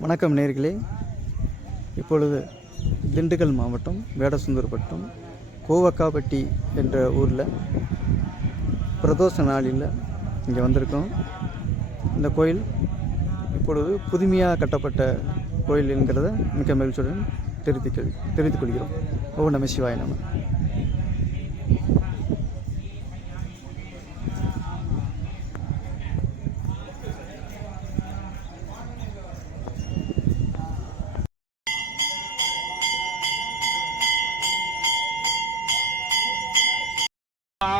வணக்கம் நேயர்களே. இப்பொழுது திண்டுக்கல் மாவட்டம் வேடசுந்தூர் வட்டம் கோவக்காப்பட்டி என்ற ஊரில் பிரதோஷ நாளில் இங்கே வந்திருக்கோம். இந்த கோயில் இப்பொழுது புதுமையாக கட்டப்பட்ட கோயில் என்கிறத மிக மகிழ்ச்சியுடன் தெரிவித்துக் கொள்கிறோம். ஓ நம சிவாய நம.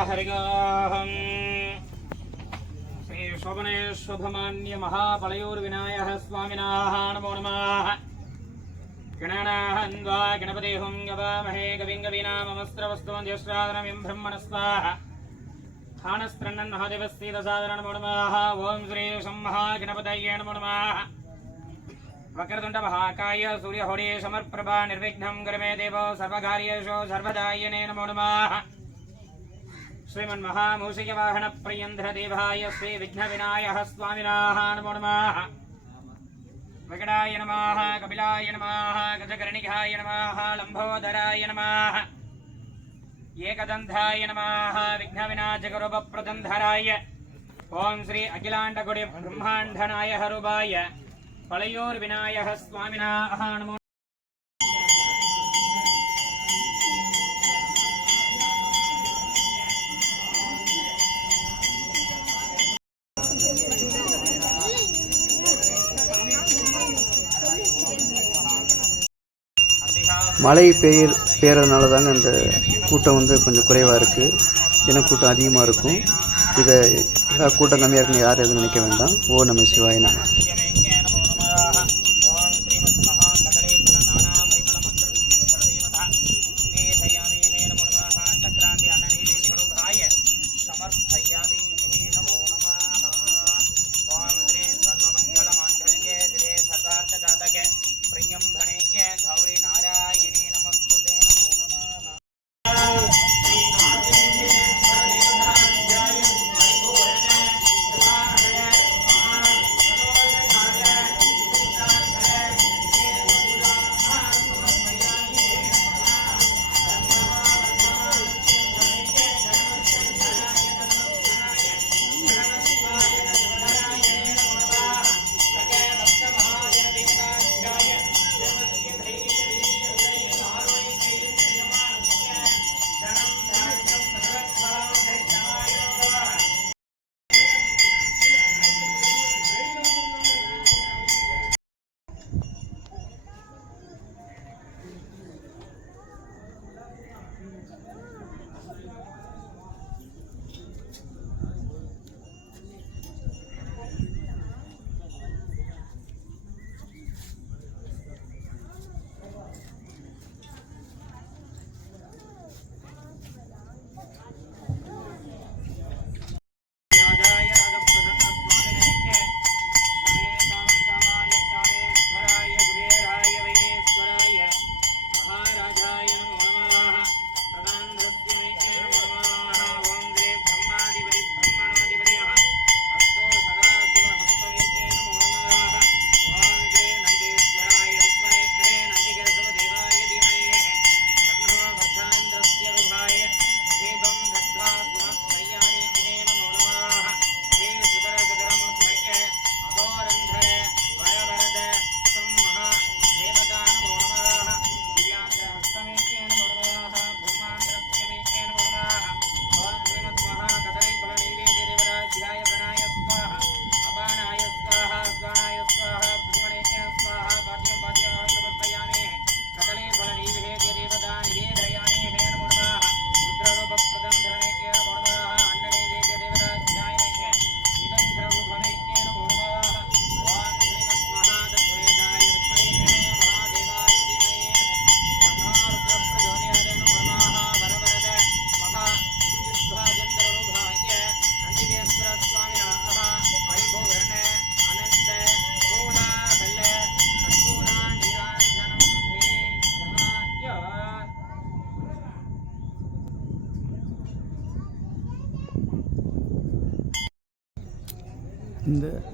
हरिगाहं श्री शोभनेश्वभमान्य महापलयोर्विनायः स्वामिनाः नमो नमः. गणानाहन्वा गणपतिहुं गवामहे कविं कवीनामस्त्रवस्तुवन्द्यश्रादनमिं ब्रह्मणस्वाहा. हानस्त्रन्नन् महादेवस्तीतसादन नमो नमः. ॐ श्री महागणपतये नमो नमः. वक्रतुण्ड महाकाय सूर्यहोडे समर्प्रभा निर्विघ्नं गुरुमे देवो सर्वकार्येषु सर्वदायिने नमो नमः. श्रीमन्महामूषिक वाहन प्रियंध्र देवाय श्री विघ्न विनायक स्वामिनाः नमो नमः. विकटाय नमः, कपिलाय नमः, गजकर्णिकाय नमः, लंबोदराय नमः, एकदंताय नमः, विघ्न विनाशक रूप प्रदंधराय. ओम श्री अखिलांडगुडि ब्रह्मांड नायक रूपाय पलयोर विनायक स्वामिनाः नमो. மழை பெய்யறதுனால தாங்க அந்த கூட்டம் கொஞ்சம் குறைவாக இருக்குது. கூட்டம் அதிகமாக இருக்கும். இதை கூட்டம் கம்மியாக இருக்குன்னு யாரும் எதுவும் நினைக்க வேண்டாம். ஓ நம சிவாய நம.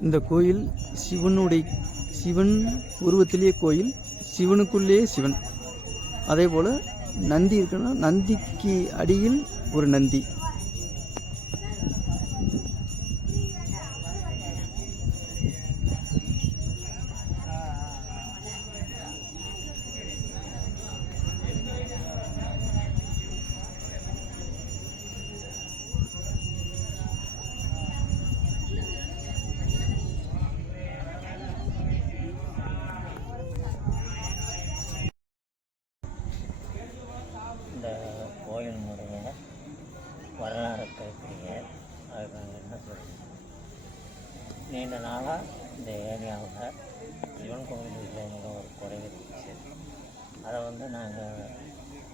இந்த கோயில் சிவன் உருவத்திலேயே கோயில், சிவனுக்குள்ளேயே சிவன். அதே போல் நந்தி இருக்குன்னா நந்திக்கு அடியில் ஒரு நந்தி. இந்த கோயிலினுடைய வரலாறு கேட்குறீங்க. அதுக்கு நாங்கள் என்ன சொல்கிறோம், நீண்ட நாளாக இந்த ஏரியாவில் சிவன் கோவில் இல்லைங்கிற ஒரு குறை இருந்துச்சு. அதை நாங்கள்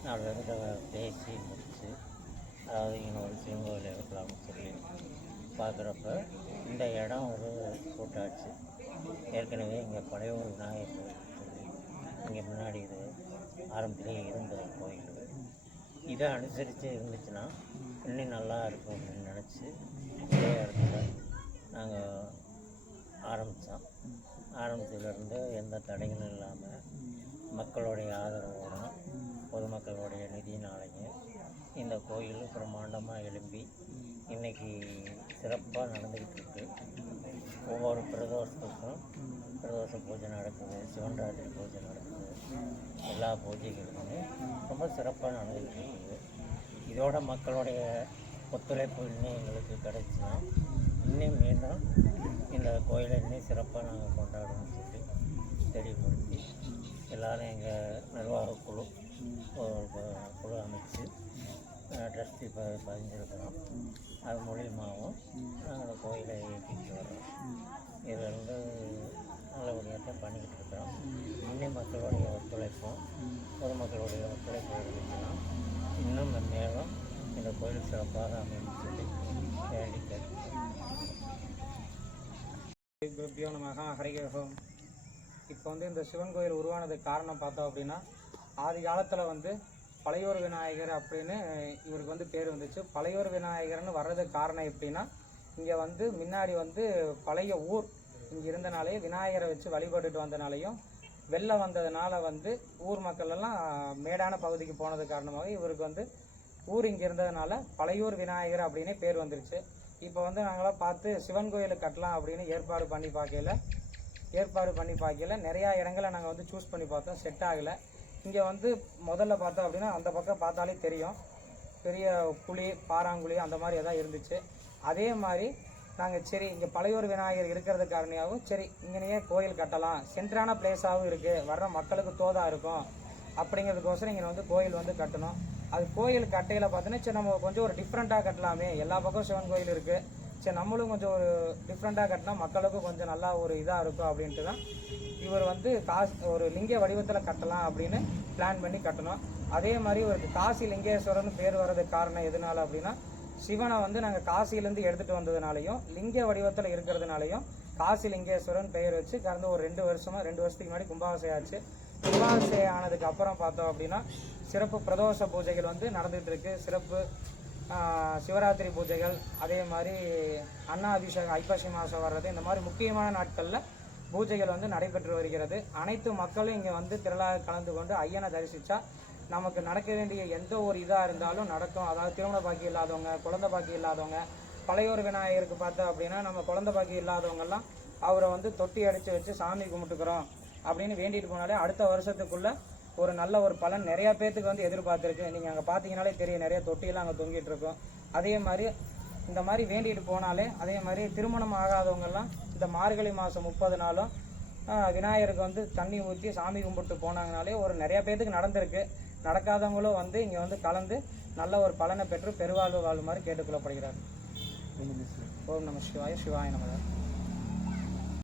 4 பேர்கிட்ட பேசி முடித்து, அதாவது இங்கே ஒரு சிவன் கோவில் எடுக்கலாம்னு சொல்லி பார்க்குறப்ப இந்த இடம் ஒரு கூட்டாச்சு. ஏற்கனவே இங்கே பழையூர் விநாயகர் கோவில் சொல்லி இங்கே முன்னாடி இது ஆரம்பத்திலே இருந்த கோயில். இதை அனுசரித்து இருந்துச்சுன்னா இன்னும் நல்லா இருக்கும் அப்படின்னு நினச்சி ஒரே இடத்துல நாங்கள் ஆரம்பித்தோம். ஆரம்பத்திலேருந்து எந்த தடைகளும் இல்லாமல் மக்களுடைய ஆதரவோடும் பொதுமக்களுடைய நிதியினாலேயும் இந்த கோயில் பிரம்மாண்டமாக எழும்பி இன்றைக்கி சிறப்பாக நடந்துக்கிட்டு இருக்கு. ஒவ்வொரு பிரதோஷத்துக்கும் பிரதோஷ பூஜை நடக்குது, சிவன்ராத்திரி பூஜை நடக்குது, எல்லா பூஜைகளுமே ரொம்ப சிறப்பாக நடந்துக்கிட்டு இருக்குது. இதோட மக்களுடைய ஒத்துழைப்பு இன்னும் எங்களுக்கு கிடைச்சுன்னா இன்னும் மீண்டும் இந்த கோயிலை இன்னும் சிறப்பாக நாங்கள் கொண்டாடுவோம்னு சொல்லி தெரியப்படுத்தி எல்லோரும் எங்கள் நிர்வாக குழு குழு அமைச்சு ட்ரஸ்டி பதிஞ்சிருக்கிறோம். அது மூலியமாகவும் நாங்கள் கோயிலை இயக்கிட்டு வர்றோம். இதில் நல்லபடியாக பண்ணிக்கிட்டு இருக்கிறோம். இன்னும் மக்களுடைய ஒத்துழைப்பும் பொதுமக்களுடைய ஒத்துழைப்பு இருந்துச்சுன்னா இன்னும் மேலும் இந்த கோயில் சிறப்பாக அமைன்னு சொல்லி வேண்டிக்க. குருப்பியோ நமக ஹரிகிரகம். இப்போ இந்த சிவன் கோயில் உருவானதுக்கு காரணம் பார்த்தோம் அப்படின்னா, ஆதி காலத்தில் பழையூர் விநாயகர் அப்படின்னு இவருக்கு பேர் வந்துச்சு. பழையூர் விநாயகர்னு வர்றதுக்கு காரணம் எப்படின்னா, இங்கே முன்னாடி பழைய ஊர் இங்கே இருந்தனாலே விநாயகரை வச்சு வழிபட்டுட்டு வந்தனாலையும் வெள்ளம் வந்ததுனால ஊர் மக்கள் எல்லாம் மேடான பகுதிக்கு போனது காரணமாக இவருக்கு ஊர் இங்கே இருந்ததுனால பழையூர் விநாயகர் அப்படின்னே பேர் வந்துருச்சு. இப்போ நாங்களாம் பார்த்து சிவன் கோயிலுக்கு கட்டலாம் அப்படின்னு ஏற்பாடு பண்ணி பார்க்கல நிறையா இடங்களை நாங்கள் சூஸ் பண்ணி பார்த்தோம், செட் ஆகலை. இங்கே முதல்ல பார்த்தோம் அப்படின்னா அந்த பக்கம் பார்த்தாலே தெரியும், பெரிய குழி பாறாங்குழி அந்த மாதிரி எதாவது இருந்துச்சு. அதே மாதிரி நாங்கள் சரி இங்கே பழையூர் விநாயகர் இருக்கிறது காரணியாகவும் சரி இங்கேயே கோயில் கட்டலாம், சென்ட்ரான பிளேஸாகவும் இருக்குது, வர்ற மக்களுக்கு தோதாக இருக்கும் அப்படிங்கிறதுக்கோசரம் இங்கே கோயில் கட்டணும். அது கோயில் கட்டையில் பார்த்தோன்னா சரி நம்ம கொஞ்சம் ஒரு டிஃப்ரெண்ட்டாக கட்டலாமே, எல்லா பக்கம் சிவன் கோயில் இருக்குது, சரி நம்மளும் கொஞ்சம் ஒரு டிஃப்ரெண்ட்டாக கட்டினா மக்களுக்கும் கொஞ்சம் நல்லா ஒரு இதாக இருக்கும் அப்படின்ட்டு தான் இவர் ஒரு லிங்க வடிவத்தில் கட்டலாம் அப்படின்னு பிளான் பண்ணி கட்டணும். அதே மாதிரி இவருக்கு காசி லிங்கேஸ்வரர்னு பேர் வர்றதுக்கு காரணம் எதனால அப்படின்னா, சிவனை நாங்கள் காசியிலேருந்து எடுத்துகிட்டு வந்ததுனாலையும் லிங்க வடிவத்தில் இருக்கிறதுனாலையும் காசி லிங்கேஸ்வரன் பெயர் வச்சு கடந்த ஒரு 2 வருஷத்துக்கு முன்னாடி கும்பாபிஷேகம் ஆச்சு. கும்பாபிஷேகம் ஆனதுக்கு அப்புறம் பார்த்தோம் அப்படின்னா சிறப்பு பிரதோஷ பூஜைகள் நடந்துகிட்டு இருக்கு. சிறப்பு சிவராத்திரி பூஜைகள், அதே மாதிரி அன்னா அபிஷேகம், ஐப்பசி மாதம் வர்றது, இந்த மாதிரி முக்கியமான நாட்களில் பூஜைகள் நடைபெற்று வருகிறது. அனைத்து மக்களும் இங்கே திரளாக கலந்து கொண்டு ஐயனை தரிசித்தா நமக்கு நடக்க வேண்டிய எந்த ஒரு இதாக இருந்தாலும் நடக்கும். அதாவது திருமண பாக்கியம் இல்லாதவங்க, குழந்தை பாக்கியம் இல்லாதவங்க, பழையூர் விநாயகருக்கு பார்த்தோம் அப்படின்னா நம்ம குழந்தை பாக்கியம் இல்லாதவங்கெல்லாம் அவரை தொட்டி அடித்து வச்சு சாமி கும்பிட்டுக்கிறோம் அப்படின்னு வேண்டிட்டு போனாலே அடுத்த வருஷத்துக்குள்ளே ஒரு நல்ல ஒரு பலன் நிறையா பேர்த்துக்கு எதிர்பார்த்துருக்கு. நீங்கள் அங்கே பார்த்தீங்கனாலே தெரியும், நிறைய தொட்டியெல்லாம் அங்கே தொங்கிட்டு இருக்கும். அதே மாதிரி இந்த மாதிரி வேண்டிட்டு போனாலே, அதே மாதிரி திருமணம் ஆகாதவங்கெல்லாம் இந்த மார்கழி மாதம் 30 நாளும் விநாயகருக்கு தண்ணி ஊற்றி சாமி கும்பிட்டு போனாங்கனாலே ஒரு நிறையா பேர்த்துக்கு நடந்திருக்கு. நடக்காதவங்களும் இங்கே கலந்து நல்ல ஒரு பலனை பெற்று பெருவாழ்வு வாழுமாறு கேட்டுக்கொள்ளப்படுகிறார். ஓம் நம சிவாய, சிவாய நம.